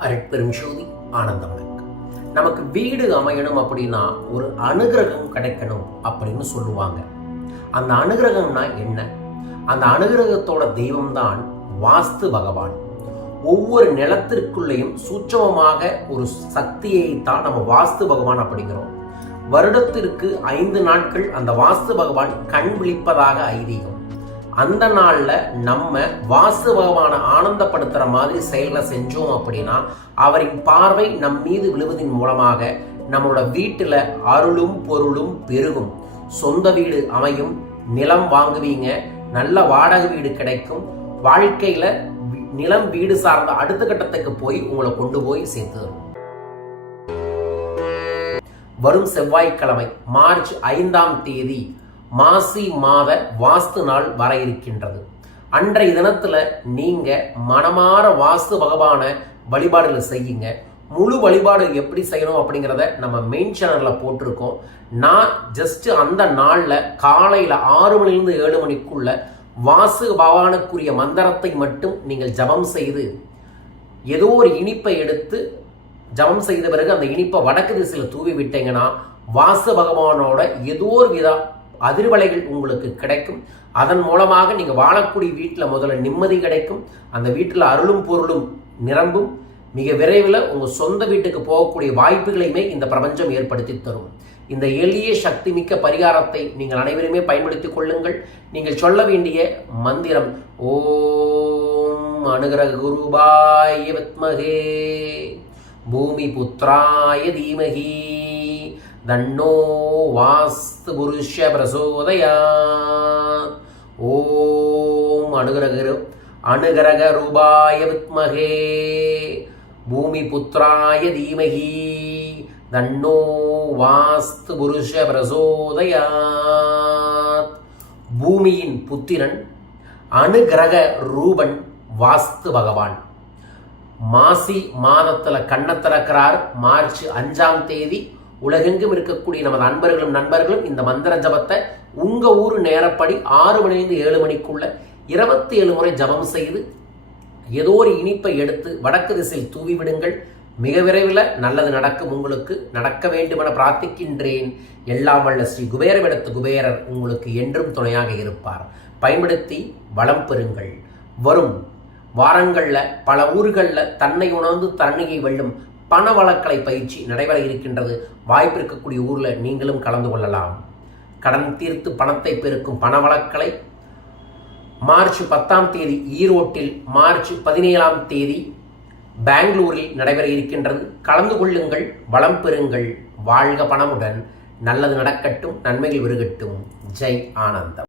அருட்பெரும் ஜோதி ஆனந்தம் நமக்கு வீடு அமையணும் அப்படின்னா ஒரு அனுகிரகம் கிடைக்கணும் அப்படின்னு சொல்லுவாங்க. அந்த அனுகிரகம்னா என்ன? அந்த அனுகிரகத்தோட தெய்வம்தான் வாஸ்து பகவான். ஒவ்வொரு நிலத்திற்குள்ளேயும் சூட்சமமாக ஒரு சக்தியை தான் நம்ம வாஸ்து பகவான் அப்படிங்கிறோம். வருடத்திற்கு ஐந்து நாட்கள் அந்த வாஸ்து பகவான் கண் விழிப்பதாக ஐதீகம். அந்த நாளில் நம்ம வாசு பகவானை ஆனந்தப்படுத்துகிற மாதிரி செயல்களை செஞ்சோம் அப்படின்னா அவரின் பார்வை நம் மீது விழுவதன் மூலமாக நம்மளோட வீட்டில் அருளும் பொருளும் பெருகும். சொந்த வீடு அமையும் நிலம் வாங்குவீங்க நல்ல வாடகை வீடு கிடைக்கும் வாழ்க்கையில் நிலம் வீடு சார்ந்த அடுத்த கட்டத்துக்கு போய் உங்களை கொண்டு போய் சேர்த்துடும் வரும் செவ்வாய்க்கிழமை மார்ச் ஐந்தாம் தேதி மாசி மாத வாஸ்து நாள் வர இருக்கின்றது. அன்றைய தினத்தில் நீங்கள் மனமாற வாஸ்து பகவான வழிபாடுகளை செய்யுங்க. முழு வழிபாடு எப்படி செய்யணும் அப்படிங்கிறத நம்ம மெயின் சேனலில் போட்டிருக்கோம். நான் ஜஸ்ட் அந்த நாளில் காலையில் ஆறு மணிலிருந்து ஏழு மணிக்குள்ள வாசு பகவானுக்குரிய மந்திரத்தை மட்டும் நீங்கள் ஜபம் செய்து ஏதோ ஒரு இனிப்பை எடுத்து ஜபம் செய்த பிறகு அந்த இனிப்பை வடக்கு திசையில் தூவி விட்டீங்கன்னா வாசு பகவானோட ஏதோ ஒரு வித அதிர்வலைகள் உங்களுக்கு கிடைக்கும். அதன் மூலமாக நீங்கள் வாழக்கூடிய வீட்டில் முதல்ல நிம்மதி கிடைக்கும். அந்த வீட்டில் அருளும் பொருளும் நிரம்பும். மிக விரைவில் உங்கள் சொந்த வீட்டுக்கு போகக்கூடிய வாய்ப்புகளையுமே இந்த பிரபஞ்சம் ஏற்படுத்தி தரும். இந்த எளிய சக்தி மிக்க பரிகாரத்தை நீங்கள் அனைவருமே பயன்படுத்திக் கொள்ளுங்கள். நீங்கள் சொல்ல வேண்டிய மந்திரம் ஓம் அனுகிரக குருபாய வித்மகே பூமி புத்திராய தீமகி தண்ணோ வாஸ்து புருஷ பிரசோதயா ஓம் அனுகிரகரு அனுகிரக ரூபாய வித்மகே பூமி புத்திராய தீமகி தன்னோ வாஸ்து புருஷ பிரசோதயாத் பூமியின் புத்திரன் அனுகிரக ரூபன் வாஸ்து பகவான். மாசி மாதத்தில் கண்ணை திறக்கிறார் மார்ச் அஞ்சாம் தேதி உலகெங்கும் இருக்கக்கூடிய நமது அன்பர்களும் நண்பர்களும் இந்த மந்திர ஜபத்தை உங்கள் ஊர் நேரப்படி ஆறு மணிலிருந்து ஏழு மணிக்குள்ள இருபத்தி ஏழு முறை ஜபம் செய்து ஏதோ ஒரு இனிப்பை எடுத்து வடக்கு திசையில் தூவி விடுங்கள். மிக விரைவில் நல்லது நடக்கும் உங்களுக்கு நடக்க வேண்டுமென பிரார்த்திக்கின்றேன். எல்லாம் வல்ல ஸ்ரீ குபேரவிடத்து குபேரர் உங்களுக்கு என்றும் துணையாக இருப்பார். பயன்படுத்தி வளம் பெறுங்கள். வரும் வாரங்களில் பல ஊர்களில் தன்னை உணர்ந்து தன்னையை வெல்லும் பண வழக்கலை பயிற்சி நடைபெற இருக்கின்றது. வாய்ப்பு இருக்கக்கூடிய ஊரில் நீங்களும் கலந்து கொள்ளலாம். கடன் தீர்த்து பணத்தை பெருக்கும் பண வழக்கலை மார்ச் பத்தாம் தேதி ஈரோட்டில் மார்ச் பதினேழாம் தேதி பெங்களூரில் நடைபெற இருக்கின்றது. கலந்து கொள்ளுங்கள் வளம் பெறுங்கள். வாழ்க பணமுடன். நல்லது நடக்கட்டும் நன்மைகள் விருகட்டும். ஜெய் ஆனந்தம்.